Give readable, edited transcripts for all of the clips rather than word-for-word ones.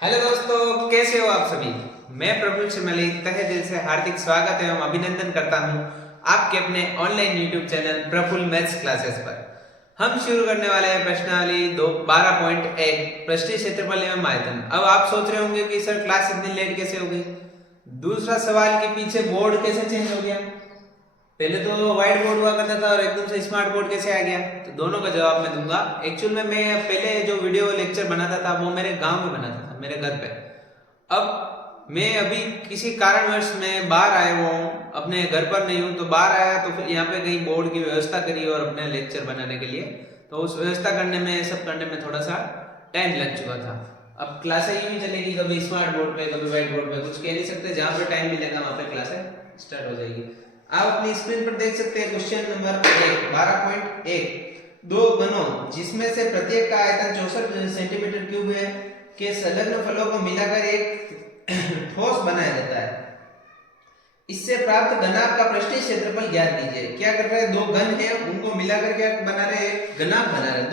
Hello दोस्तों, कैसे हो आप सभी। मैं प्रफुल्ल शिमली तहे दिल से हार्दिक स्वागत एवं अभिनंदन करता हूं आपके अपने online YouTube channel Prafull maths classes पर। हम शुरू करने वाले हैं प्रश्नावली 12.1 पृष्ठीय क्षेत्रफल एवं आयतन। अब आप सोच रहे होंगे कि सर क्लास इतनी लेट कैसे हो गई। दूसरा सवाल के पीछे बोर्ड कैसे चेंज हो गया। पहले तो व्हाइट बोर्ड हुआ करता था और एकदम से स्मार्ट बोर्ड कैसे आ गया। तो दोनों का जवाब मैं दूंगा। एक्चुअल में मैं पहले जो वीडियो लेक्चर बनाता था वो मेरे गांव में बनाता था, मेरे घर पे। अब मैं अभी किसी कारणवश मैं बाहर आया हुआ हूँ, अपने घर पर नहीं हूँ। तो बाहर आया तो फिर यहाँ पे कहीं बोर्ड की व्यवस्था करी और अपने लेक्चर बनाने के लिए। तो उस व्यवस्था करने में सब करने में थोड़ा सा टाइम लग चुका था। अब क्लासें यूं ही चलेगी, कभी स्मार्ट बोर्ड पे कभी व्हाइट बोर्ड पे, कुछ कह नहीं सकते। जहाँ पे टाइम मिलेगा वहाँ पे क्लासें स्टार्ट हो जाएगी। आप अपनी स्क्रीन पर देख सकते हैं क्वेश्चन नंबर 12.1। दो घनों जिसमें से प्रत्येक का आयतन 64 सेंटीमीटर क्यूब है के संलग्न फलों को मिलाकर एक ठोस बनाया जाता है। इससे प्राप्त घनाभ का पृष्ठीय क्षेत्रफल ज्ञात कीजिए। क्या कर रहे हैं, दो घन है उनको मिलाकर क्या बना रहे हैं, एक घनाभ बना रहे हैं।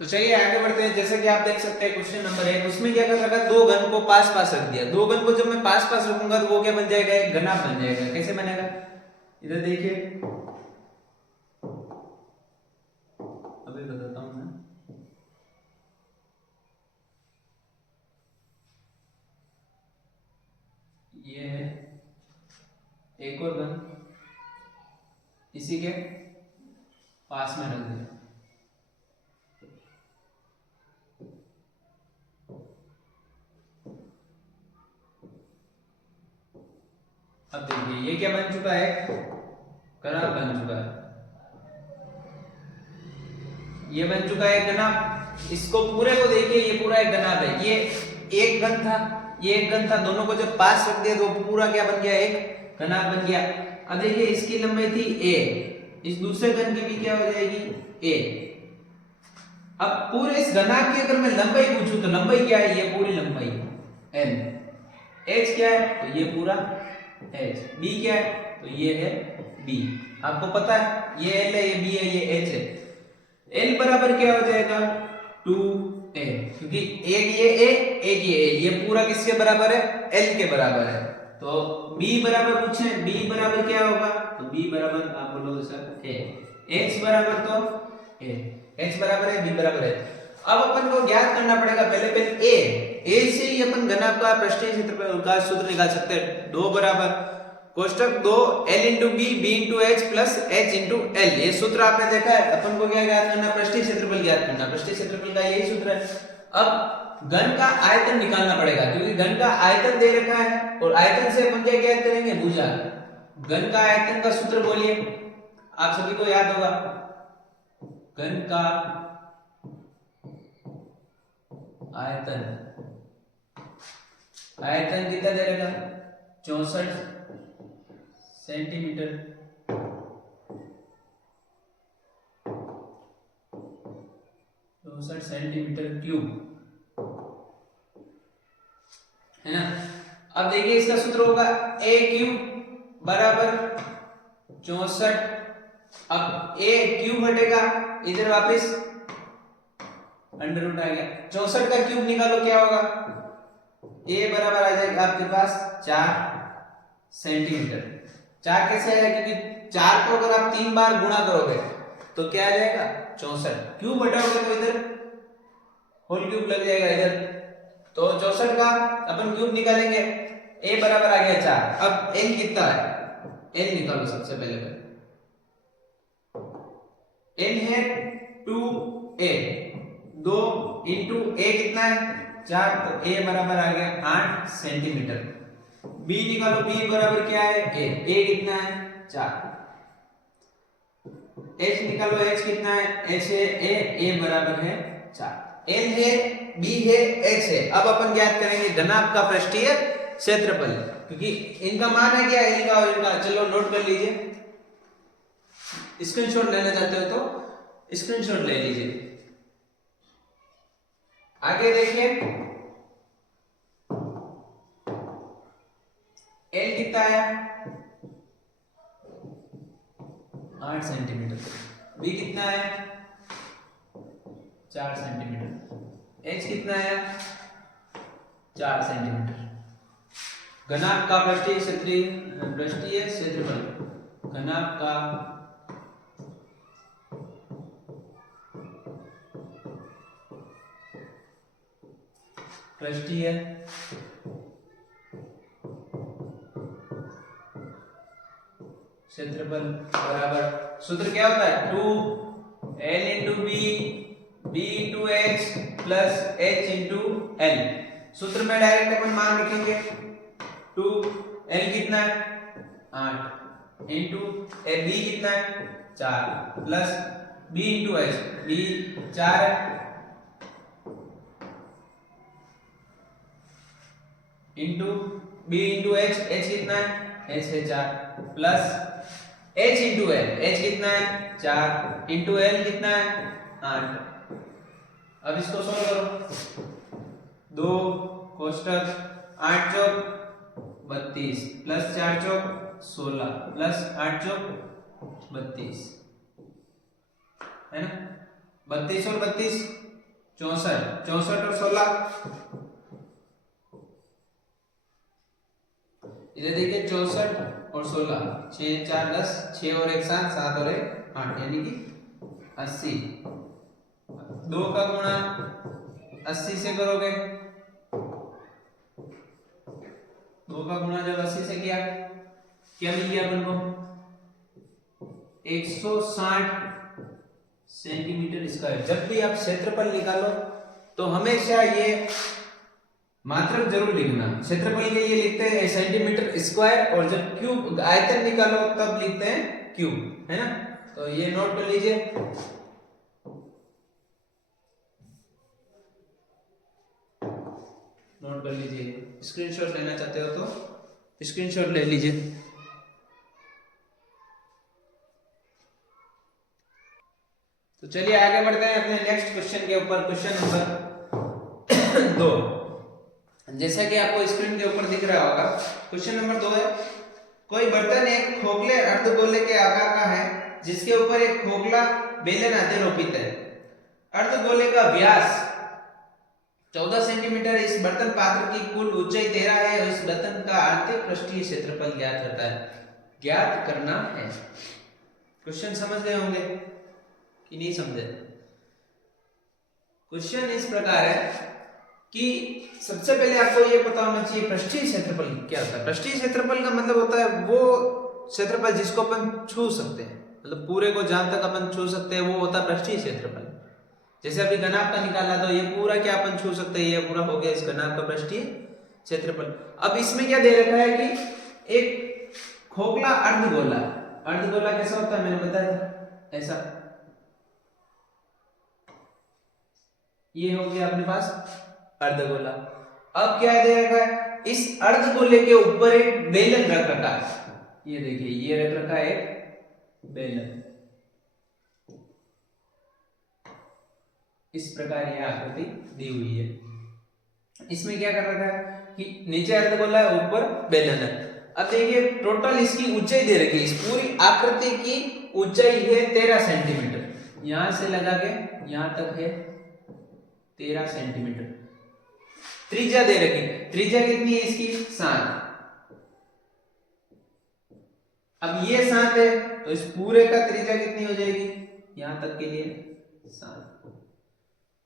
तो चलिए आगे बढ़ते हैं। जैसे कि आप देख सकते हैं क्वेश्चन नंबर 1, उसमें क्या कर रखा है, दो घन को पास पास रख दिया। दो घन को जब मैं पास पास रखूंगा तो वो क्या बन जाएगा, एक घनाभ बन जाएगा। कैसे बनेगा, इधर देखिए, अभी बताता हूं मैं। ये है एक और घन, इसी के पास में रख दिया। अब देखिए ये क्या बन चुका है, घनाभ बन चुका है। ये बन चुका है घनाभ। इसको पूरे को देखिए, ये पूरा एक घनाभ है। ये एक घन था, ये एक घन था, दोनों को जब पास रख दिया तो पूरा क्या बन गया, एक घनाभ बन गया। अब देखिए इसकी लंबाई थी a, इस दूसरे घन की भी क्या हो जाएगी a। अब पूरे इस घनाभ की अगर मैं लंबाई पूछूं तो लंबाई क्या है, ये पूरी लंबाई n। h क्या है, तो ये पूरा h। b क्या है, तो ये है b। आपको पता है ये l है, ये b है, ये h है। l बराबर क्या हो जाएगा, 2a, क्योंकि एक ये a एक ये a, ये पूरा किसके बराबर है, l के बराबर है। तो b बराबर पूछे, b बराबर क्या होगा, तो b बराबर आप बोलोगे सर a। h बराबर तो a, h बराबर है, b बराबर है। अब अपन को ज्ञात करना पड़ेगा पहले a से ही अपन घनाभ का पृष्ठीय क्षेत्रफल का सूत्र निकाल सकते हैं। दो बराबर कोष्टक 2 l into B, B into H plus H into L. ये सूत्र आपने देखा है। अपन को क्या ज्ञात करना, पृष्ठीय क्षेत्रफल ज्ञात करना। पृष्ठीय क्षेत्रफल का यही सूत्र है। अब घन का आयतन निकालना पड़ेगा, क्योंकि घन का आयतन दे रखा है और आयतन से अपन क्या ज्ञात करेंगे, भुजा। घन का आयतन का सूत्र बोलिए, आप सभी को याद होगा। घन का आयतन, आयतन कितना दे रखा, 64 सेंटीमीटर। 64 सेंटीमीटर क्यूब है ना। अब देखिए इसका सूत्र होगा a क्यूब बराबर 64। अब a क्यूब हटेगा, इधर वापस अंडर रूट आ गया। 64 का क्यूब निकालो, क्या होगा, a बराबर आ जाएगा आपके पास 4 सेंटीमीटर। 4 कैसे आएगा, क्योंकि 4 को अगर आप 3 बार गुणा करोगे तो क्या आ जाएगा, 64। क्यूब हटाओगे तो इधर होल क्यूब लग जाएगा इधर। तो 64 का अपन क्यूब निकालेंगे, a बराबर आ गया 4। अब n कितना है, n निकालो सबसे पहले। n है 2a, 2 इंटू a कितना है 4, तो a बराबर आ गया 8 सेंटीमीटर। b निकालो, b बराबर क्या है a कितना है 4। h निकालो, h कितना है, h है a बराबर है 4। n है, b है, h है। अब अपन ज्ञात करेंगे घनाभ का पृष्ठीय क्षेत्रफल, क्योंकि इनका मान है क्या, इनका और इनका। चलो नोट कर लीजिए, स्क्रीनशॉट लेना चाहते हो तो स्क्रीनशॉट ले लीजिए। आगे देखिए l कितना है 8 सेंटीमीटर, b कितना है 4 सेंटीमीटर, h कितना है 4 सेंटीमीटर। घनाभ का पृष्ठीय क्षेत्रफल, घनाभ का पृष्ठीय क्षेत्रफल बराबर, सूत्र क्या होता है 2l into B, B into H plus H into L. सूत्र में डायरेक्ट अपन मान रखेंगे 2l कितना है 8 इंटू बी कितना है 4 plus B into H, B 4 है into B into H, H कितना है एच है 4 plus H into L, H कितना है 4 इंटू एल कितना है 8। अब इसको सोल्व करो, 2 कोष्टक 8 चौक 32 प्लस 4 चौक 16 प्लस 8 चौक 32 है ना, 32 और 32 64, 64 और 16 इधर देखिए 64 और 16, 6 4 10, 6 और 1 7, 7 और 1 8 यानी कि 80। 2 का गुणा 80 से करोगे, 2 का गुणा जब 80 से किया क्या मिल गया अपन को 160 सेंटीमीटर स्क्वायर। जब भी आप क्षेत्रफल निकालो तो हमेशा ये मात्रक जरूर लिखना, क्षेत्रफल के लिए लिखते हैं सेंटीमीटर स्क्वायर और जब क्यूब आयतन निकालो तब लिखते हैं क्यूब, है ना। तो ये नोट कर लीजिए। नोट कर लीजिए, स्क्रीनशॉट लेना चाहते हो तो स्क्रीनशॉट ले लीजिए। तो चलिए आगे बढ़ते हैं अपने नेक्स्ट क्वेश्चन के ऊपर, क्वेश्चन नंबर 2। जैसा कि आपको स्क्रीन के ऊपर दिख रहा होगा, क्वेश्चन नंबर 2 है, कोई बर्तन एक खोखले अर्धगोले के आकार का है जिसके ऊपर एक खोखला बेलन आरोपित है। अर्धगोले का व्यास 14 सेंटीमीटर, इस बर्तन पात्र की कुल ऊंचाई 13 है और इस बर्तन का आंतरिक पृष्ठीय क्षेत्रफल ज्ञात करता है, ज्ञात करना है। क्वेश्चन समझ गए होंगे कि नहीं समझे? क्वेश्चन इस प्रकार है कि सबसे पहले आपको ये पता होना चाहिए पृष्ठीय क्षेत्रफल क्या होता है। पृष्ठीय क्षेत्रफल का मतलब होता है वो क्षेत्रफल जिसको अपन छू सकते हैं, मतलब पूरे को जहां तक अपन छू सकते हैं वो होता है पृष्ठीय क्षेत्रफल। जैसे अभी घनाभ का निकाला तो ये पूरा क्या अपन छू सकते हैं, ये पूरा हो गया इस घनाभ का पृष्ठीय क्षेत्रफल। अब इसमें क्या दे रखा है कि एक खोखला अर्धगोला, अर्धगोला कैसा होता है मैंने बताया ऐसा, ये हो गया अपने पास अर्धगोला। अब क्या दे रखा है, इस अर्धगोले के ऊपर एक बेलन रख रखा है, ये देखिए ये रख रखा है एक बेलन, इस प्रकार यह आकृति दी हुई है। इसमें क्या कर रखा है कि नीचे अर्धगोला है ऊपर बेलन है। अब देखिए टोटल इसकी ऊंचाई दे रखी है, इस पूरी आकृति की ऊंचाई है 13 सेंटीमीटर, यहां से लगा के यहां तक है 13 सेंटीमीटर। त्रिज्या दे रखी, त्रिज्या कितनी है इसकी 7। अब ये 7 है तो इस पूरे का त्रिज्या कितनी हो जाएगी, यहां तक के लिए 7।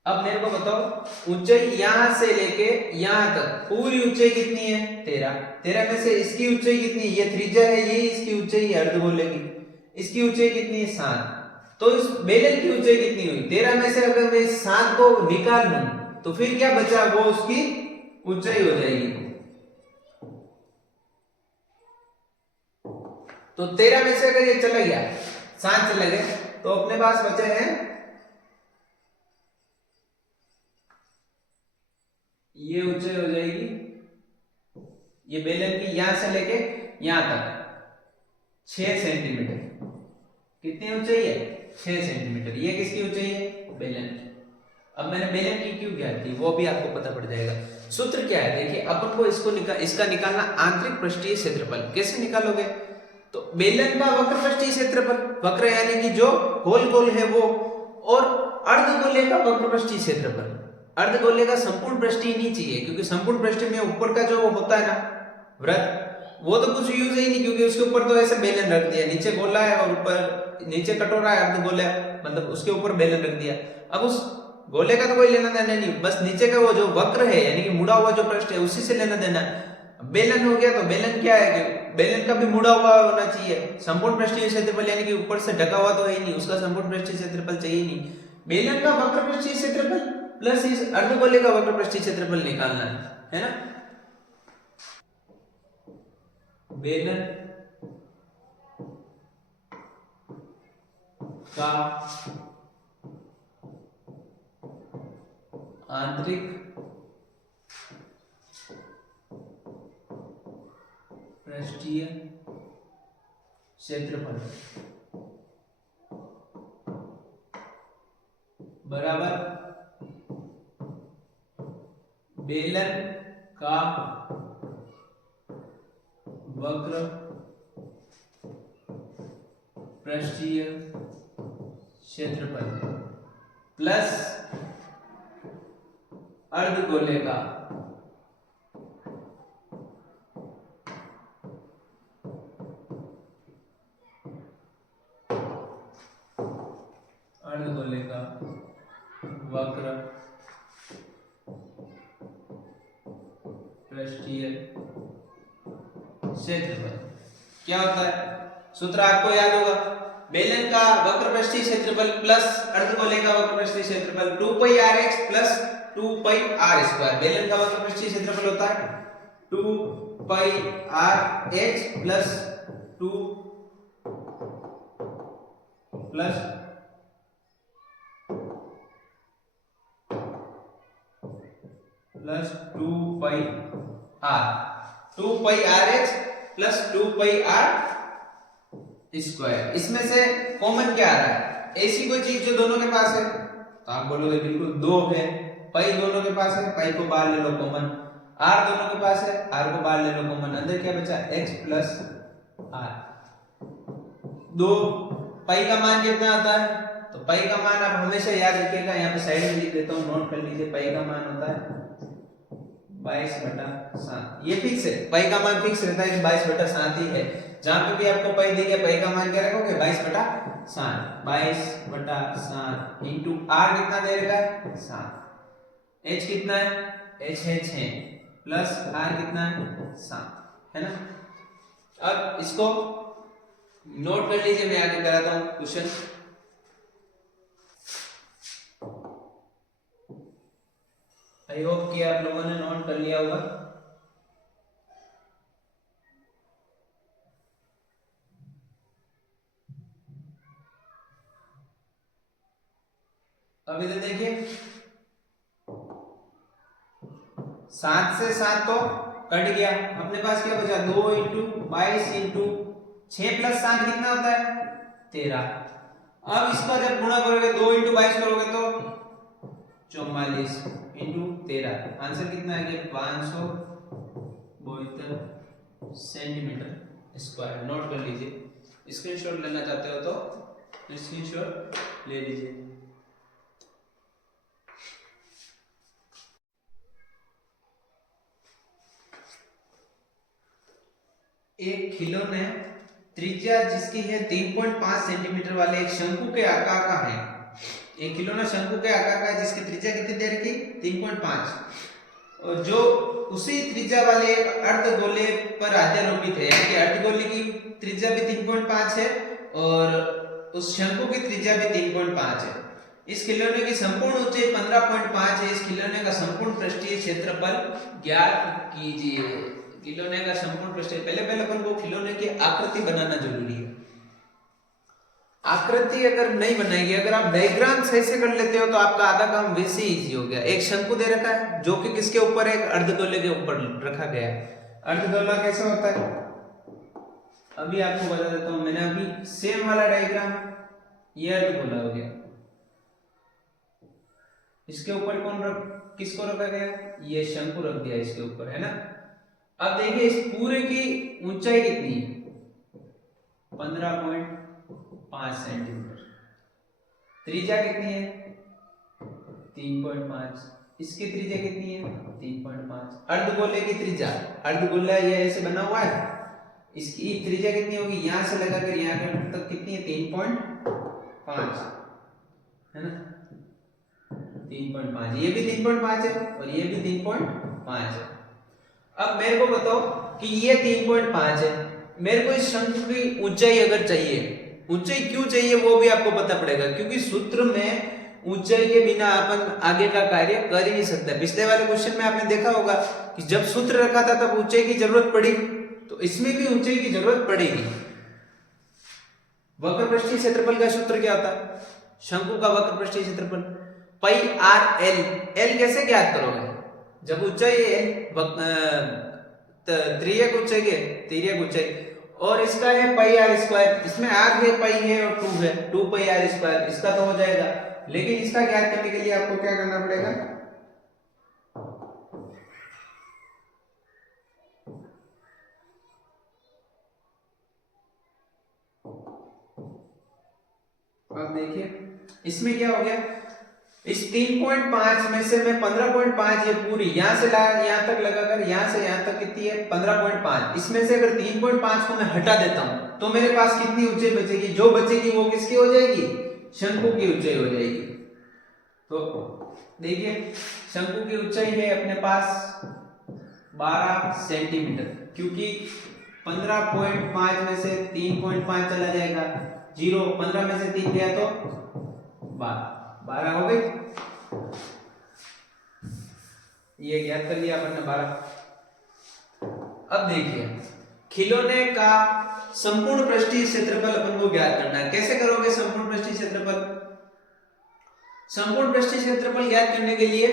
अब मेरे को बताओ ऊंचाई यहां से लेके यहां तक पूरी ऊंचाई कितनी है 13। 13 में से इसकी ऊंचाई कितनी है, ये त्रिज्या है, ये इसकी ऊंचाई है अर्धगोले की, इसकी ऊंचाई कितनी है 7। तो इस बेलन की ऊंचाई कितनी हुई 13 में से अगर मैं 7 को निकाल लूं तो फिर क्या बचा, वो उसकी ऊंचाई हो जाएगी। तो 13 में से अगर ये चला गया 7 चले गए तो अपने पास बचे हैं ये ऊंचाई हो जाएगी, ये बेलन की यहां से लेके यहां तक 6 सेंटीमीटर। कितनी ऊंचाई है 6 सेंटीमीटर। ये किसकी ऊंचाई है बेलन की। अब मैंने बेलन की क्यों ज्ञात की वो भी आपको पता पड़ जाएगा। सूत्र क्या है देखिए, अपन को इसका निकालना आंतरिक पृष्ठीय क्षेत्रफल। कैसे निकालोगे, तो बेलन का वक्र पृष्ठीय क्षेत्रफल, वक्र यानी कि जो गोल गोल है वो, और अर्धगोले का वक्र पृष्ठीय क्षेत्रफल। अर्धगोले का संपूर्ण पृष्ठ ही नहीं चाहिए, क्योंकि संपूर्ण पृष्ठ में ऊपर का जो होता है ना वृत्त, वो तो कुछ यूज ही नहीं, क्योंकि उसके ऊपर तो ऐसे बेलन रख दिया, नीचे गोला है और ऊपर नीचे कटोरा है, अर्धगोला मतलब उसके ऊपर बेलन रख दिया। अब उस गोले का तो कोई लेना देना नहीं, बस नीचे का वो जो वक्र है यानी कि मुड़ा हुआ जो पृष्ठ है उसी से लेना देना। बेलन हो गया तो बेलन क्या है कि बेलन का भी मुड़ा हुआ होना चाहिए। संपूर्ण पृष्ठीय क्षेत्रफल यानी कि ऊपर से ढका हुआ तो है ही नहीं, उसका संपूर्ण पृष्ठीय क्षेत्रफल चाहिए नहीं। बेलन का वक्र पृष्ठीय क्षेत्रफल प्लस इस अर्धगोले का वक्र पृष्ठीय क्षेत्रफल निकालना है ना। बेलन का आंतरिक पृष्ठीय क्षेत्रफल बराबर बेलन का वक्र पृष्ठीय क्षेत्रफल प्लस अर्धगोले का वक्र पृष्ठीय क्षेत्रफल क्या होता है, सूत्र आपको याद होगा, बेलन का वक्र पृष्ठीय क्षेत्रफल प्लस अर्धगोले का वक्र पृष्ठीय क्षेत्रफल 2πrx प्लस 2πr²। बेलन का वक्र पृष्ठीय क्षेत्रफल होता है 2πrx plus 2 plus 2πr 2πrx plus 2πr²। इसमें से कॉमन क्या आ रहा है, ऐसी कोई चीज जो दोनों के पास है तो आप बोलोगे बिल्कुल 2 है, पाई दोनों के पास है, पाई को बाहर ले लो कॉमन, r दोनों के पास है, r को बाहर ले लो कॉमन, अंदर क्या बचा x प्लस r। 2 पाई का मान कितना आता है, तो पाई का मान आप हमेशा याद रखिएगा, यहाँ पे साइड में लिख देता हूँ, नोट कर लीजिए, पाई का मान होता है 22/7। ये फिक्स है, पाई का मान फिक्स रहता है 22/7 ही है, जहां पे भी आपको पाई दी है पाई का मान क्या रखोगे 22/7। 22/7 इंटू r कितना दे रखा है 7, h कितना है h है 6 प्लस r कितना है 7 है ना। अब इसको नोट कर लीजिए, मैं आगे कराता हूं क्वेश्चन। आई होप कि आप लोगों ने नोट कर लिया होगा। अब इधर देखिए 7 से 7 तो कट गया, अपने पास क्या बचा 2 इंटू 22 इंटू 6 प्लस 7 कितना होता है 13। अब इसका जब गुणा करोगे 2 इंटू 22 करोगे तो 44 इंटू 13, आंसर कितना है 572 सेंटीमीटर स्क्वायर। नोट कर लीजिए, स्क्रीनशॉट लेना चाहते हो तो स्क्रीनशॉट ले लीजिए। एक खिलौने त्रिज्या जिसकी है 3.5 सेंटीमीटर वाले एक शंकु के आकार का है, एक खिलौना शंकु के आकार का है जिसकी त्रिज्या कितनी दे रखी 3.5, और जो उसी त्रिज्या वाले एक अर्धगोले पर अध्यारोपित है, यानी कि अर्धगोले की त्रिज्या भी 3.5 है और उस शंकु की त्रिज्या भी 3.5 है। इस खिलौने की संपूर्ण ऊंचाई 15.5 है। इस खिलौने का संपूर्ण पृष्ठीय क्षेत्रफल ज्ञात कीजिए। खिलौने का संपूर्ण पृष्ठीय, पहले अपन को खिलौने की आकृति बनाना जरूरी है। आकृति अगर नहीं बनाएगी, अगर आप डायग्राम सही से कर लेते हो तो आपका आधा काम वैसे ही इजी हो गया। एक शंकु दे रखा है जो कि किसके ऊपर है, एक अर्धगोले के ऊपर रखा गया है। अर्धगोला कैसे होता है अभी आपको बता देता हूं, मैंने अभी सेम वाला डायग्राम, ये अर्धगोला हो गया, इसके ऊपर किसको रखा गया, ये शंकु रख दिया इसके ऊपर, है ना। अब देखिए इस पूरे की ऊंचाई कितनी है 15.5 सेंटीमीटर, त्रिज्या कितनी है 3.5, इसकी त्रिज्या कितनी है 3.5। अर्धगोले की त्रिज्या, अर्धगोला ये ऐसे बना हुआ है, इसकी त्रिज्या कितनी होगी यहां से लगाकर यहां तक कितनी है 3.5 है ना, 3.5। ये भी 3.5 है और ये भी 3.5 है। अब मेरे को बताओ कि ये 3.5 है, मेरे को इस शंकु की ऊंचाई अगर चाहिए, ऊंचाई क्यों चाहिए वो भी आपको पता पड़ेगा, क्योंकि सूत्र में ऊंचाई के बिना अपन आगे का कार्य कर ही नहीं सकते। पिछले वाले क्वेश्चन में आपने देखा होगा कि जब सूत्र रखा था तब ऊंचाई की जरूरत पड़ी, तो इसमें भी ऊंचाई की जरूरत पड़ेगी। वक्र पृष्ठीय क्षेत्रफल का सूत्र क्या होता है, शंकु का वक्र पृष्ठीय क्षेत्रफल पाई आर एल। एल कैसे ज्ञात करोगे, जब ऊंचाई त्रियक ऊंचाई है, तिर्यक ऊंचाई, और इसका है पाई आर स्क्वायर, इसमें आर है, पाई है और 2 है, 2 पाई आर स्क्वायर, इसका तो हो जाएगा। लेकिन इसका ज्ञात करने के लिए आपको क्या करना पड़ेगा, अब देखिए इसमें क्या हो गया, इस 3.5 में से मैं 15.5 ये पूरी यहां से यहां तक लगाकर यहां से यहां तक कितनी है 15.5, इसमें से अगर 3.5 को मैं हटा देता हूं तो मेरे पास कितनी ऊंचाई बचेगी, जो बचेगी वो किसकी हो जाएगी, शंकु की ऊंचाई हो जाएगी। तो देखिए शंकु की ऊंचाई है अपने पास 12 सेंटीमीटर, क्योंकि 15.5 में से 3.5 चला जाएगा 0, 15 में से 3 गया तो 12 हो गई, ये ज्ञात कर लिया अपन ने 12। अब देखिए खिलौने का संपूर्ण पृष्ठीय क्षेत्रफल अपन को ज्ञात करना है। कैसे करोगे संपूर्ण पृष्ठीय क्षेत्रफल, संपूर्ण पृष्ठीय क्षेत्रफल ज्ञात करने के लिए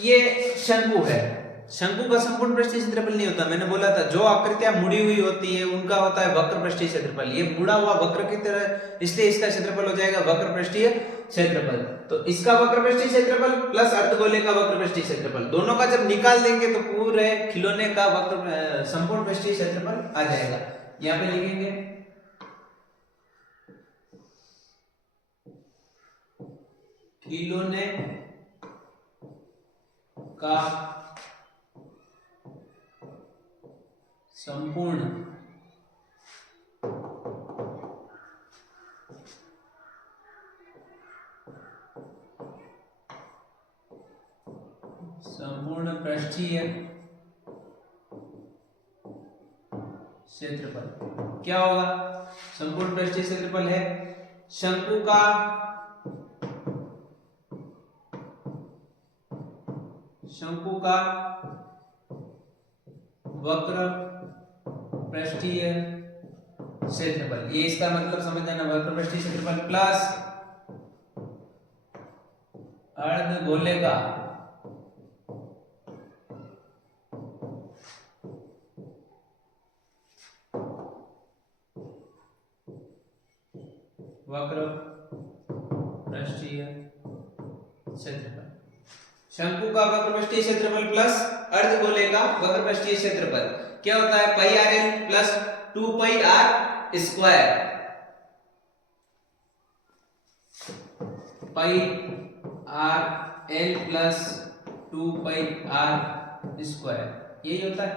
ये शंकु है, शंकु का संपूर्ण पृष्ठीय क्षेत्रफल नहीं होता, मैंने बोला था जो आकृतियां मुड़ी हुई होती है उनका होता है वक्र पृष्ठीय क्षेत्रफल, ये मुड़ा हुआ वक्र की तरह, इसलिए इसका क्षेत्रफल हो जाएगा वक्र पृष्ठीय क्षेत्रफल। तो इसका वक्र पृष्ठीय क्षेत्रफल प्लस अर्धगोले का वक्र पृष्ठीय क्षेत्रफल, दोनों का जब निकाल देंगे तो पूरे खिलौने का वक्र संपूर्ण पृष्ठीय क्षेत्रफल आ जाएगा। यहाँ पे लिखेंगे खिलौने का संपूर्ण पृष्ठीय क्षेत्रफल क्या होगा, संपूर्ण पृष्ठीय क्षेत्रफल है शंकु का वक्र पृष्ठीय क्षेत्रफल, ये इसका मतलब समझ लेना, वक्र पृष्ठीय क्षेत्रफल प्लस अर्धगोले का वक्र पृष्ठीय क्षेत्रफल, शंकु का वक्र पृष्ठीय क्षेत्रफल प्लस अर्धगोले का वक्र पृष्ठीय क्षेत्रफल क्या होता है, pi R L plus 2 pi R square, pi R L plus 2 pi R square, यही होता है।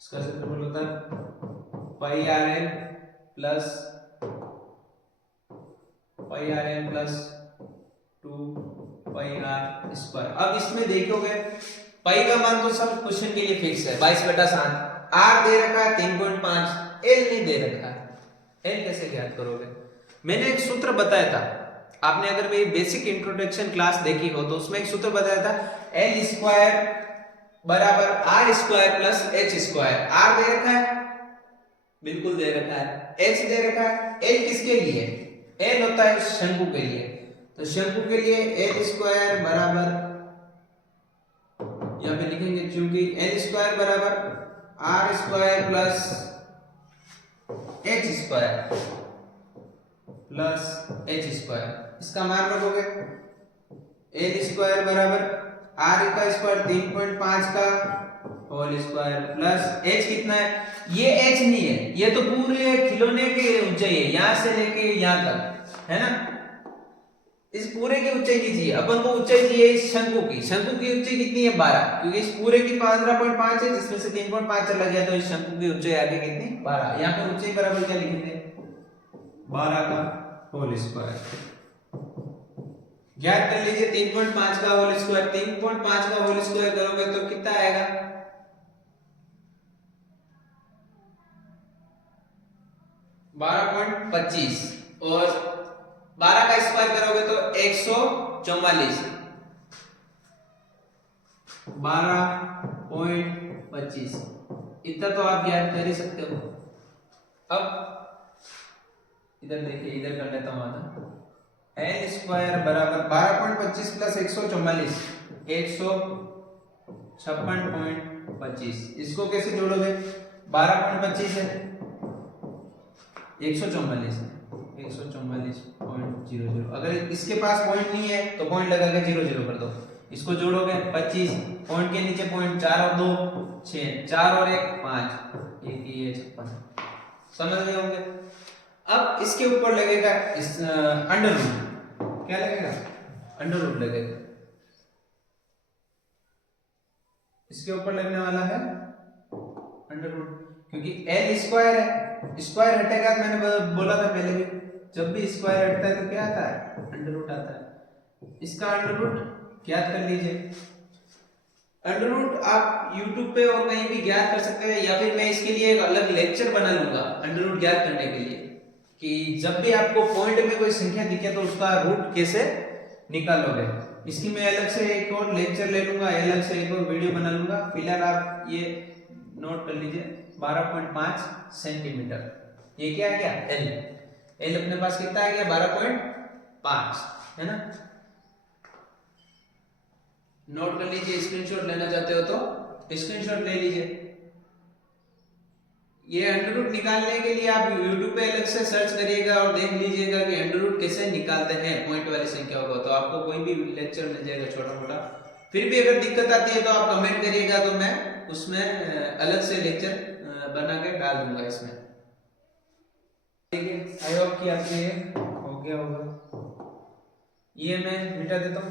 इसका क्षेत्रफल होता है pi R L plus 2 pi R square. अब इसमें देखोगे पाई का मान तो सब क्वेश्चन के लिए फिक्स है 22/7, आर दे रखा है 3.5, एल नहीं दे रखा है, एल कैसे ज्ञात करोगे, मैंने एक सूत्र बताया था, आपने अगर मेरी बेसिक इंट्रोडक्शन क्लास देखी हो तो उसमें एक सूत्र बताया था, एल स्क्वायर बराबर R square plus H square. R दे रखा है, बिल्कुल दे रखा है, एच दे रखा है, एल किसके लिए, एल होता है शंकु के लिए, तो शंकु के लिए एल स्क्वायर बराबर यहां पे लिखेंगे, क्योंकि एल स्क्वायर बराबर R square plus H square plus H square, इसका मान रखोगे एल स्क्वायर बराबर आर का स्क्वायर 3.5 का होल स्क्वायर प्लस एच कितना है, ये एच नहीं है, ये तो पूरे खिलौने की ऊंचाई है, यहां से लेके यहां तक, है ना। इस पूरे की ऊंचाई कीजिए, अपन को ऊंचाई चाहिए इस शंकु की ऊंचाई कितनी है 12, क्योंकि इस पूरे की 15.5 है, जिसमें से 3.5 चला गया तो इस शंकु की ऊंचाई आगे कितनी 12। यहाँ पे ऊंचाई बराबर क्या लिखेंगे 12 का होल स्क्वायर। ज्ञात कर लीजिए 3.5 का होल स्क्वायर, 3.5 का होल स्क्वायर करोगे तो कितना आएगा 12.25 और 12 का स्क्वायर करोगे तो 144, 12.25 इतना तो आप याद कर ही सकते हो। अब इधर देखिए, इधर कर लेता हूं आधा, एल स्क्वायर बराबर 12.25 प्लस 144 156.25। इसको कैसे जोड़ोगे 12.25 है 144 144.00। अगर इसके पास पॉइंट नहीं है तो पॉइंट लगा के 00 कर दो। इसको जोड़ोगे 25, पॉइंट के नीचे पॉइंट 4 और 2 6, 4 और 1 5, 1 ये 56। समझ गए होंगे। अब इसके ऊपर लगेगा इस अंडर रूट, क्या लगेगा अंडर रूट लगेगा, इसके ऊपर लगने वाला है अंडर रूट, क्योंकि एल स्क्वायर है, स्क्वायर हटेगा, मैंने बोला था पहले भी, जब भी स्क्वायर हटता है तो क्या आता है अंडर रूट आता है। इसका अंडर रूट ज्ञात कर लीजिए। अंडर रूट आप YouTube पे और कहीं भी ज्ञात कर सकते हैं, या फिर मैं इसके लिए एक अलग लेक्चर बना लूंगा अंडर रूट ज्ञात करने के लिए, कि जब भी आपको पॉइंट में कोई संख्या दिखे तो उसका रूट कैसे निकालोगे। इसकी मैं अलग से एक और लेक्चर ले लूंगा, अलग से एक और वीडियो बना लूंगा। फिलहाल आप ये नोट कर लीजिए 12.5 सेंटीमीटर, ये क्या आ गया एल, एल अपने पास कितना आ गया 12.5, है ना। नोट कर लीजिए, स्क्रीनशॉट लेना चाहते हो तो स्क्रीनशॉट ले लीजिए। ये अंडर रूट निकालने के लिए आप YouTube पे अलग से सर्च करिएगा और देख लीजिएगा कि अंडर रूट कैसे निकालते हैं पॉइंट वाली संख्याओं को, तो आपको कोई भी लेक्चर मिल जाएगा छोटा मोटा। फिर भी अगर दिक्कत आती है तो आप कमेंट करिएगा, तो मैं उसमें अलग से लेक्चर बना के डाल दूंगा इसमें। ठीक है, आई होप कि आपके हो गया होगा। ये मैं मिटा देता हूँ।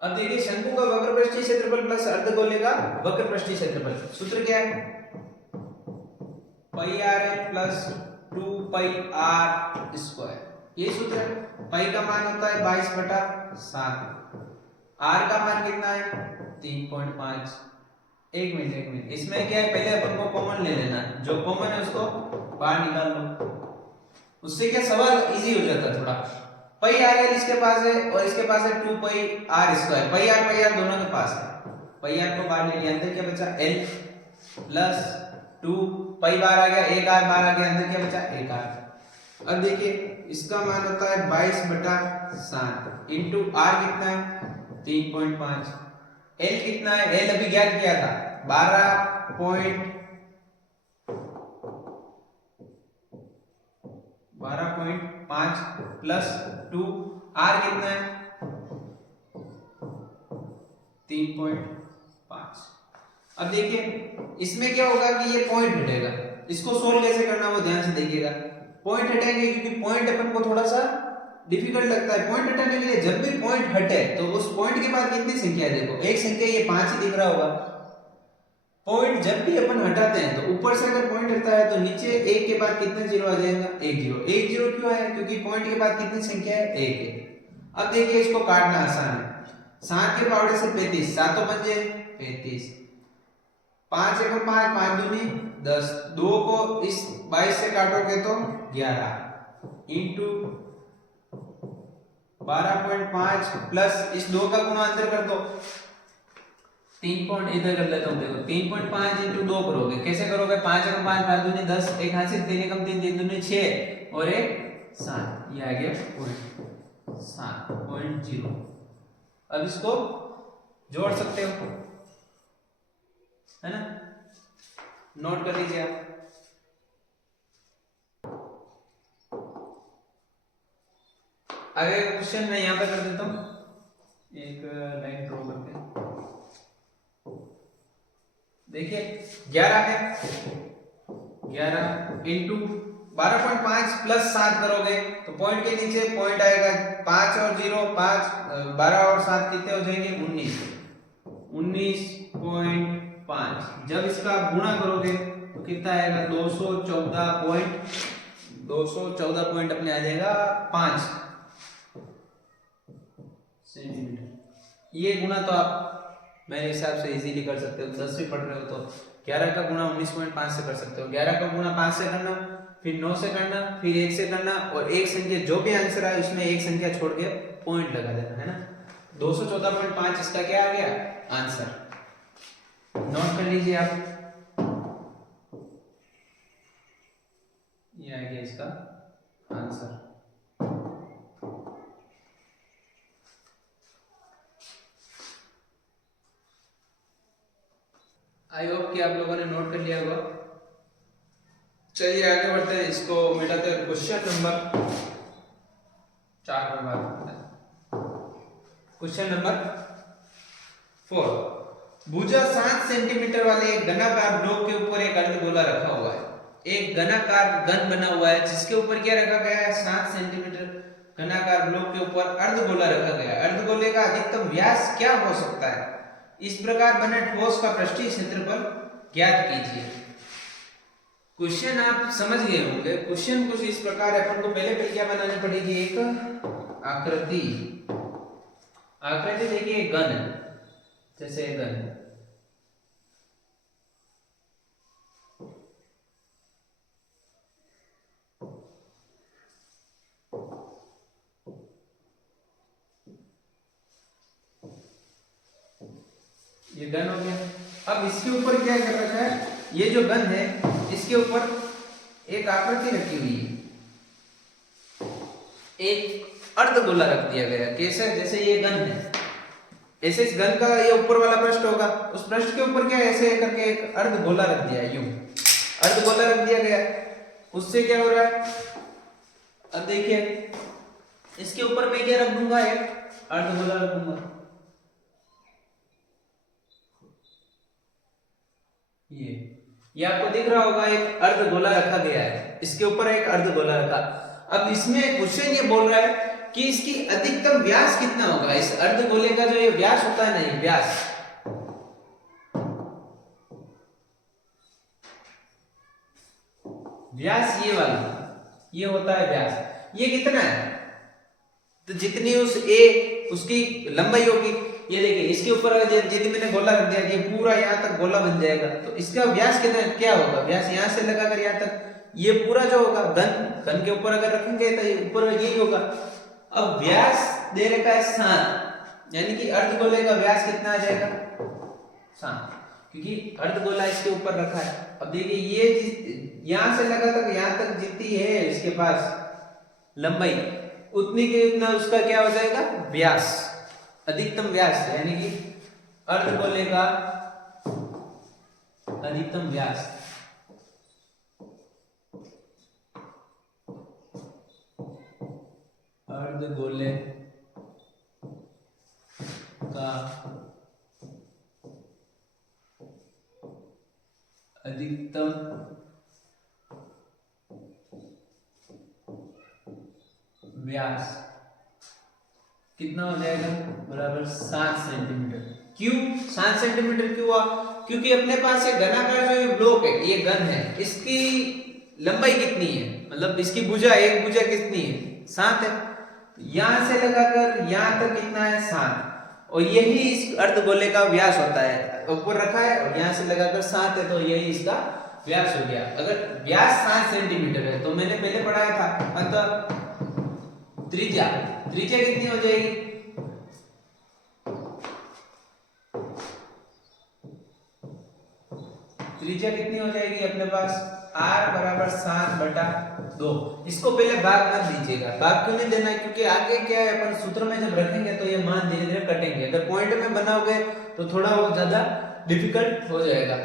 अब देखिए शंकु का वक्रपृष्ठीय क्षेत्रफल प्लस अर्धगोले का वक्रपृष्ठीय क्षेत्रफल, सूत्र क्या है pi R L plus 2 pi R square, ये सूत्र है। पाई का मान होता है 22/7, आर का मान कितना है 3.5। एक मिनट इसमें क्या है, पहले अपन को कॉमन ले लेना है, जो कॉमन है उसको बाहर निकाल लो, उससे क्या सवाल इजी हो जाता है थोड़ा। पाई आर एल इसके पास है और इसके पास है 2 pi R square, pi are दोनों के पास है, पाई आर को बाहर ले लिया, अंदर क्या बचा एल प्लस 2 पाई बाहर आ गया, एक आर बाहर आ गया, अंदर क्या बचा एक आर। अब देखिए इसका मान होता है 22/7 इंटू आर कितना है 3.5, एल कितना है, एल अभी ज्ञात किया था 12.5 प्लस 2, आर कितना है 3.5। अब देखिए इसमें क्या होगा कि ये पॉइंट हटेगा, इसको सोल्व कैसे करना वो ध्यान से देखिएगा। पॉइंट हटेंगे क्योंकि पॉइंट अपन को थोड़ा सा डिफिकल्ट लगता है। पॉइंट हटाने के लिए जब भी पॉइंट हटे तो उस पॉइंट के बाद कितनी संख्या है, देखो एक संख्या ये 5 ही दिख रहा होगा। पॉइंट जब भी अपन हटाते हैं तो ऊपर से अगर पॉइंट हटता है तो नीचे एक के बाद कितना जीरो आ जाएगा 1 0। 1 0 क्यों है, क्योंकि पॉइंट के बाद कितनी संख्या है 1 है। अब देखिए इसको काटना आसान है, 7 के पावर से 35, 7 पंजे 35, 5 1 5, 5 दूनी 10, 2 को इस 22 से काटोगे तो 11 इंटू 12.5 प्लस इस 2 का गुणांतर कर दो 3 पॉइंट इधर कर लेता हूं, देखो 3.5 इंटू 2 करोगे, कैसे करोगे 5 1 5, 5 दूनी 10, एक हाथ से 3 एकम 3, 3 दूनी 6 और एक 7, ये आ गया पॉइंट 7.0। अब इसको जोड़ सकते हो, है ना। नोट कर लीजिए आप। आगे का क्वेश्चन मैं यहाँ पे कर देता हूँ, एक लाइन ड्रॉ करके। देखिए 11 है, 11 इंटू 12.5 प्लस 7 करोगे तो पॉइंट के नीचे पॉइंट आएगा 5 और 0 5, 12 और 7 कितने हो जाएंगे 19.5। जब इसका गुणा करोगे तो कितना आएगा 214 पॉइंट अपने आ जाएगा 5 सेंटीमीटर। ये गुणा तो आप मेरे हिसाब से इजीली कर सकते हो, 10वीं पढ़ रहे हो तो 11 का गुणा 19.5 से कर सकते हो। 11 का गुणा 5 से करना, फिर 9 से करना, फिर 1 से करना, और एक संख्या जो भी आंसर आए उसमें एक संख्या छोड़ के पॉइंट लगा देना, है ना। 214.5 इसका क्या आ गया आंसर। नोट कर लीजिए आप, ये आ गया इसका आंसर। आई होप कि आप लोगों ने नोट कर लिया होगा। चलिए आगे बढ़ते हैं, इसको मिटाते हैं। क्वेश्चन नंबर 4 पर बात करते हैं। क्वेश्चन नंबर 4, भुजा 7 सेंटीमीटर वाले एक घनाकार ब्लॉक के ऊपर एक अर्धगोला रखा हुआ है। एक घनाकार घन बना हुआ है जिसके ऊपर क्या रखा गया है 7 सेंटीमीटर घनाकार ब्लॉक के ऊपर अर्धगोला रखा गया है। अर्धगोले का अधिकतम व्यास क्या हो सकता है? इस प्रकार बने ठोस का पृष्ठीय क्षेत्रफल ज्ञात कीजिए। क्वेश्चन आप समझ गए होंगे। क्वेश्चन कुछ इस प्रकार है, अपन को पहले क्या बनानी पड़ेगी, एक आकृति। आकृति देखिए घन, जैसे घन, ये घन हो गया। अब इसके ऊपर क्या कर रखा है, ये जो घन है इसके ऊपर एक आकृति रखी हुई है, एक अर्धगोला रख दिया गया। कैसे? जैसे ये घन है, ऐसे इस घन का ये ऊपर वाला पृष्ठ होगा, उस पृष्ठ के ऊपर क्या ऐसे करके एक अर्धगोला रख दिया है, यूं अर्धगोला रख दिया गया। उससे क्या हो रहा है, अब देखिए इसके ऊपर मैं क्या रख दूंगा, एक अर्धगोला रख दूंगा। ये आपको दिख रहा होगा, एक अर्धगोला रखा गया है, इसके ऊपर एक अर्धगोला रखा। अब इसमें क्वेश्चन ये बोल रहा है कि इसकी अधिकतम व्यास कितना होगा। इस अर्धगोले का जो ये व्यास होता है ना, ये व्यास ये वाला, ये होता है व्यास। ये कितना है, तो जितनी उसकी लंबाई होगी, ये देखिए इसके ऊपर यदि मैंने गोला रख दिया, ये पूरा यहाँ तक गोला बन जाएगा, तो इसका व्यास कितना क्या होगा, व्यास यहाँ से लगाकर यहाँ तक, ये पूरा जो होगा घन के ऊपर अगर रखेंगे तो ये ऊपर यही होगा। अब व्यास दे रखा है 7, यानी कि अर्धगोले का व्यास कितना आ जाएगा 7, क्योंकि अर्धगोला इसके ऊपर रखा है। अब देखिए ये यहाँ से लगा तक यहाँ तक जितनी है इसके पास लंबाई, उतनी के उतना उसका क्या हो जाएगा व्यास, अधिकतम व्यास, यानी कि अर्धगोले का अधिकतम व्यास। अर्धगोले का अधिकतम व्यास कितना हो जाएगा, बराबर 7 सेंटीमीटर। क्यों 7 सेंटीमीटर क्यों हुआ, क्योंकि अपने पास एक घनाकार जो ये ब्लॉक है, ये घन है, इसकी लंबाई कितनी है, मतलब इसकी भुजा, एक भुजा कितनी है 7 है। यहां से लगाकर यहां तक कितना है 7, और यही इस अर्धगोले का व्यास होता है, ऊपर रखा है और यहां से लगाकर 7 है, तो यही इसका व्यास हो गया। अगर व्यास 7 सेंटीमीटर है तो मैंने पहले पढ़ाया था, अतः त्रिज्या कितनी हो जाएगी, त्रिज्या कितनी हो जाएगी अपने पास r बराबर 7/2। इसको पहले भाग मत दीजिएगा, भाग क्यों नहीं देना है, क्योंकि आगे क्या है अपन सूत्र में जब रखेंगे तो ये मान धीरे धीरे कटेंगे। अगर पॉइंट में बनाओगे तो थोड़ा वो ज्यादा डिफिकल्ट हो जाएगा।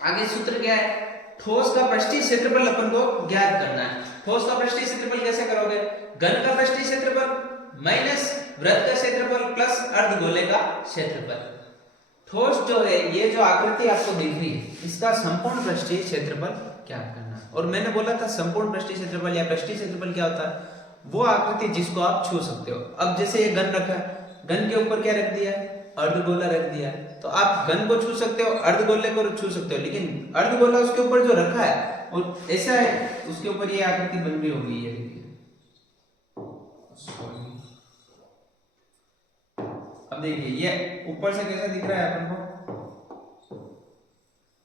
आगे सूत्र क्या है, ठोस का पृष्ठीय क्षेत्रफल अपन को ज्ञात करना है। ठोस का पृष्ठीय क्षेत्रफल कैसे करोगे, घन का पृष्ठीय क्षेत्रफल माइनस वृत्त का क्षेत्रफल प्लस अर्धगोले का क्षेत्रफल। ठोस जो है, ये जो आकृति आपको दिख रही है, इसका संपूर्ण पृष्ठीय क्षेत्रफल ज्ञात करना है। और मैंने बोला था संपूर्ण पृष्ठीय क्षेत्रफल या पृष्ठीय क्षेत्रफल क्या होता है, वो आकृति जिसको आप छू सकते हो। अब जैसे ये घन रखा है, घन के ऊपर क्या रख दिया है, अर्धगोला रख दिया है, तो आप घन को छू सकते हो, अर्धगोले को छू सकते हो, लेकिन अर्धगोला उसके ऊपर जो रखा है वो ऐसा है, उसके ऊपर ये आकृति बन रही होगी, ये देखिए। अब देखिए ये ऊपर से कैसा दिख रहा है अपन को,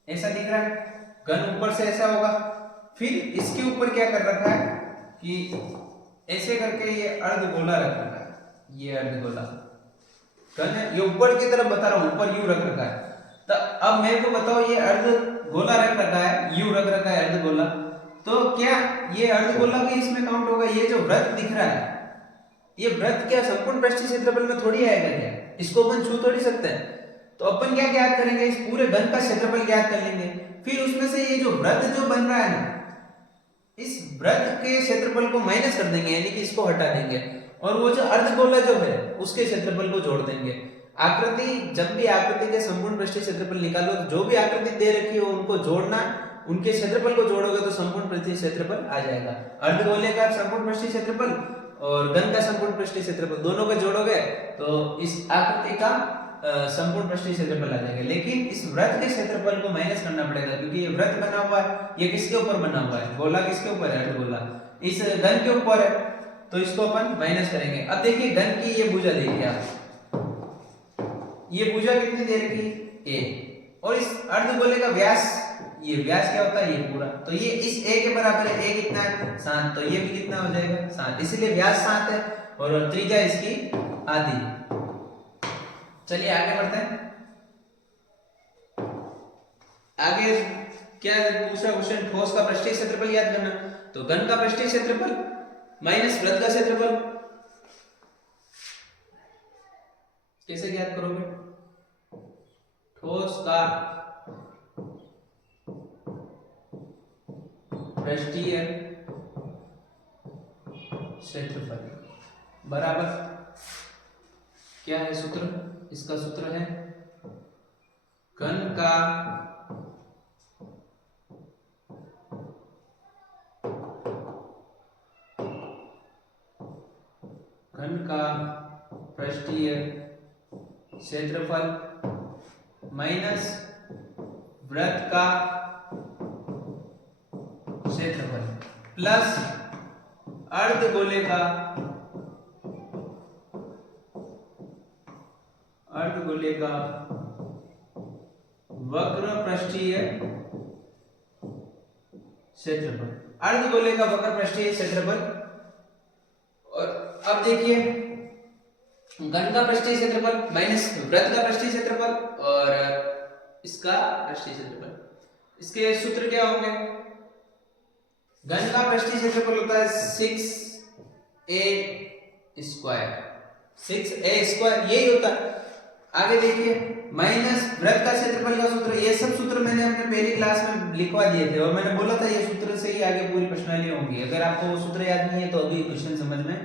ऐसा दिख रहा है, घन ऊपर से ऐसा होगा। फिर इसके ऊपर क्या कर रखा है कि ऐसे करके ये अर्धगोला रख रखा है, ये अर्धगोला घन है, ये ऊपर की तरफ बता रहा हूं, ऊपर यू रख रखा है। तो अब मेरे को बताओ, ये अर्धगोला रख रखा है, यू रख रखा है अर्धगोला, तो क्या ये अर्धगोला भी इसमें काउंट होगा? ये जो वृत्त दिख रहा है, ये वृत्त क्या संपूर्ण पृष्ठीय क्षेत्रफल में थोड़ी आएगा क्या? इसको अपन छू थोड़ी सकते हैं। तो अपन क्या ज्ञात करेंगे, इस पूरे घन का क्षेत्रफल ज्ञात कर लेंगे। फिर उसमें से ये जो वृत्त जो बन रहा है ना, इस वृत्त के क्षेत्रफल को माइनस कर देंगे, यानी कि इसको हटा देंगे, और वो जो अर्धगोला जो है उसके क्षेत्रफल को जोड़ देंगे। आकृति, जब भी आकृति के संपूर्ण पृष्ठीय क्षेत्रफल निकालो, जो भी आकृति दे रखी हो उनको जोड़ना, उनके क्षेत्रफल को जोड़ोगे तो संपूर्ण पृष्ठीय क्षेत्रफल आ जाएगा। अर्धगोले का संपूर्ण पृष्ठीय क्षेत्रफल और घन का संपूर्ण पृष्ठीय क्षेत्रफल दोनों को जोड़ोगे तो इस आकृति का संपूर्ण पृष्ठीय क्षेत्रफल आ जाएगा। लेकिन इस वृत्त के क्षेत्रफल को माइनस करना पड़ेगा, क्योंकि ये वृत्त बना हुआ है, ये किसके ऊपर बना हुआ है, गोला किसके ऊपर है, अर्धगोला इस घन के ऊपर है, तो इसको अपन माइनस करेंगे। अब देखिए घन की ये भुजा देखिए आप, ये भुजा कितनी दे रखी, a, और इस अर्धगोले का व्यास, ये व्यास क्या होता है, ये पूरा, तो ये इस a के बराबर है, a कितना है 7, तो ये भी कितना हो जाएगा 7, इसलिए व्यास 7 है और त्रिज्या इसकी आधी। चलिए आगे बढ़ते हैं। आगे क्या दूसरा क्वेश्चन, ठोस का पृष्ठीय क्षेत्रफल याद करना, तो घन का पृष्ठीय क्षेत्रफल माइनस वृत्त का क्षेत्रफल कैसे ज्ञात करोगे, ठोस का पृष्ठीय क्षेत्रफल बराबर क्या है सूत्र, इसका सूत्र है घन का पृष्ठीय क्षेत्रफल माइनस वृत्त का क्षेत्रफल प्लस अर्धगोले का वक्र पृष्ठीय क्षेत्रफल, अर्धगोले का वक्र पृष्ठीय क्षेत्रफल। और अब देखिए घन का पृष्ठीय क्षेत्रफल माइनस वृत्त का पृष्ठीय क्षेत्रफल और इसका पृष्ठीय क्षेत्रफल, इसके सूत्र क्या होंगे, घन का पृष्ठीय क्षेत्रफल होता है 6a स्क्वायर, 6a स्क्वायर यही होता है। आगे देखिए माइनस वृत्त का क्षेत्रफल का सूत्र, ये सब सूत्र मैंने अपने पहली क्लास में लिखवा दिए थे और मैंने बोला था ये सूत्र से ही आगे पूरी प्रश्नावली होंगी। अगर आपको वो सूत्र याद नहीं है तो अभी क्वेश्चन समझ में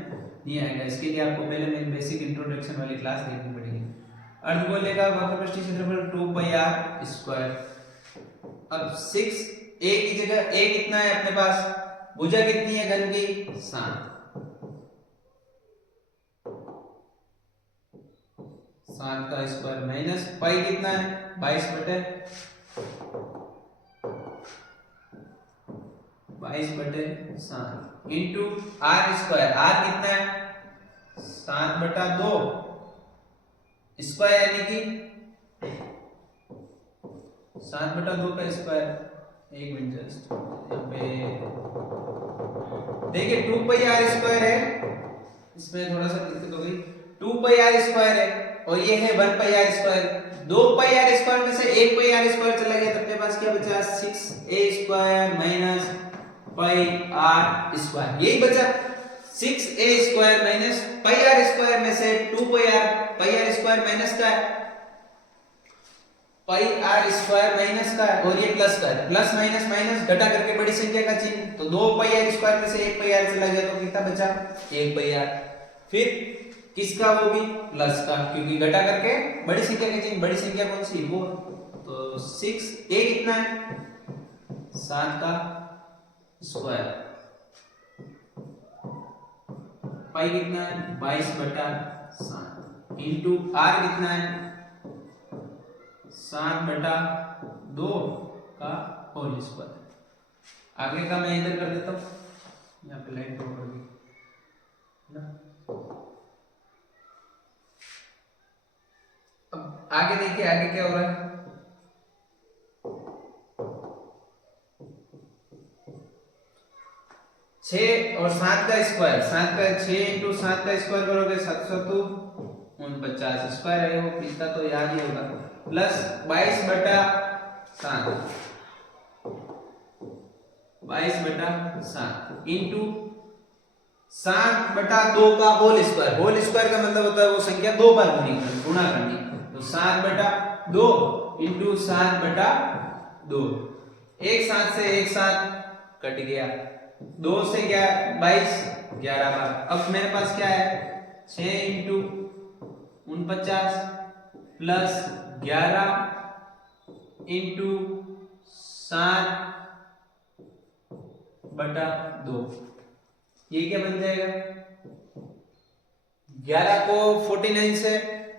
नहीं आएगा, इसके लिए आपको पहले मेरी बेसिक इंट्रोडक्शन वाली क्लास देखनी पड़ेगी। अर्धगोले का वक्र पृष्ठीय क्षेत्रफल 2πr स्क्वायर। अब 6a की जगह a कितना है अपने पास, भुजा कितनी है घन की 7, 7 का स्क्वायर माइनस पाई कितना है 22/7 इंटू आर स्क्वायर, आर कितना है 7/2 स्क्वायर, यानी कि 7/2 का स्क्वायर। एक मिनट जस्ट देखिए 2πr स्क्वायर है, इसमें थोड़ा सा दिक्कत हो गई, 2πr स्क्वायर है और ये है 1πr स्क्वायर, 2πr स्क्वायर में से 1πr स्क्वायर चला गया तो अपने पास क्या बचा 6a square minus πr square, यही बचा 6a square minus πr square में से 2πr, πr स्क्वायर माइनस का है पाई आर स्क्वायर माइनस का है और ये प्लस का है, प्लस माइनस माइनस घटा करके बड़ी संख्या का चिन्ह, तो 2 पाई आर स्क्वायर में से 1 पाई आर चला गया तो कितना बचा 1 पाई आर। फिर किसका, वो भी प्लस का, क्योंकि घटा करके बड़ी संख्या का चिन्ह, बड़ी संख्या कौन सी वो, तो 6 a कितना है 7 का स्क्वायर, पाई कितना है 22/7 इंटू आर कितना है 7/2 का होल स्क्वायर। आगे का मैं इधर कर देता हूं, यहाँ पे लाइन ड्रॉ कर दी ना। अब आगे देखिए आगे क्या हो रहा है, 6 और 7 का स्क्वायर, 7 का 6 इंटू 7 का स्क्वायर करोगे 749 स्क्वायर है वो, पिछला तो याद ही होगा, प्लस 22/7 इंटू 7/2 का होल स्क्वायर। होल स्क्वायर का मतलब होता है वो संख्या 2 बार गुणा करनी, तो 7/2 इंटू 7/2, एक 7 से एक 7 कट गया, 2 से 22 11 बार। अब मेरे पास क्या है 6 इंटू 49 प्लस 11 इंटू 7/2, ये क्या बन जाएगा, 11 को 49 से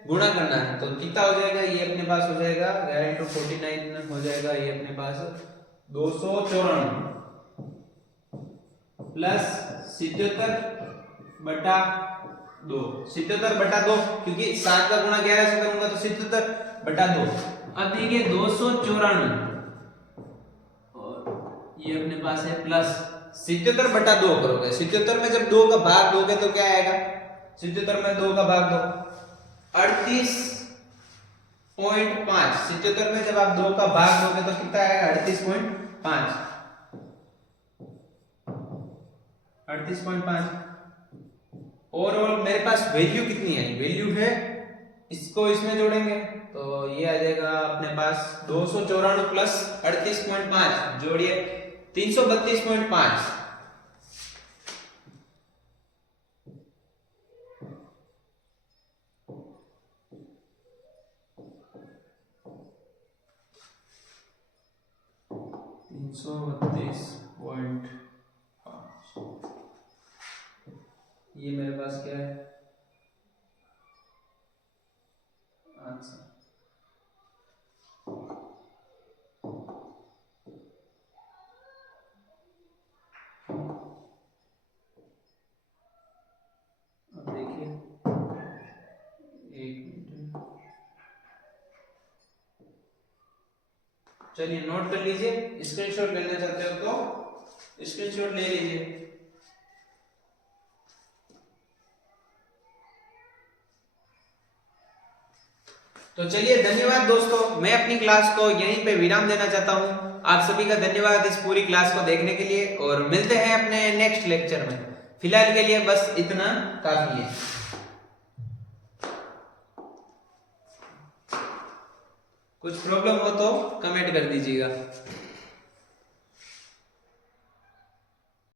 गुणा करना है तो कितना हो जाएगा, ये अपने पास हो जाएगा 11 इंटू 49 हो जाएगा ये अपने पास 294 प्लस 77/2, 77/2, क्योंकि 7 का गुणा 11 से करूंगा तो 77/2। अब देखिए 294 और ये अपने पास है प्लस 77/2 करोगे, 77 में जब 2 का भाग दोगे तो क्या आएगा, 77 में 2 का भाग दो 38.5, 77 में जब आप 2 का भाग दोगे तो कितना आएगा 38.5, 38.5। और मेरे पास वैल्यू कितनी है, वैल्यू है, इसको इसमें जोड़ेंगे तो ये आ जाएगा अपने पास 294 प्लस 38.5 जोड़िए 332.5। ये मेरे पास क्या है आंसर। अब देखिए एक मिनट, चलिए नोट कर लीजिए, स्क्रीनशॉट लेना चाहते हो तो स्क्रीनशॉट ले लीजिए। तो चलिए धन्यवाद दोस्तों, मैं अपनी क्लास को यहीं पे विराम देना चाहता हूं। आप सभी का धन्यवाद इस पूरी क्लास को देखने के लिए, और मिलते हैं अपने नेक्स्ट लेक्चर में। फिलहाल के लिए बस इतना काफी है। कुछ प्रॉब्लम हो तो कमेंट कर दीजिएगा।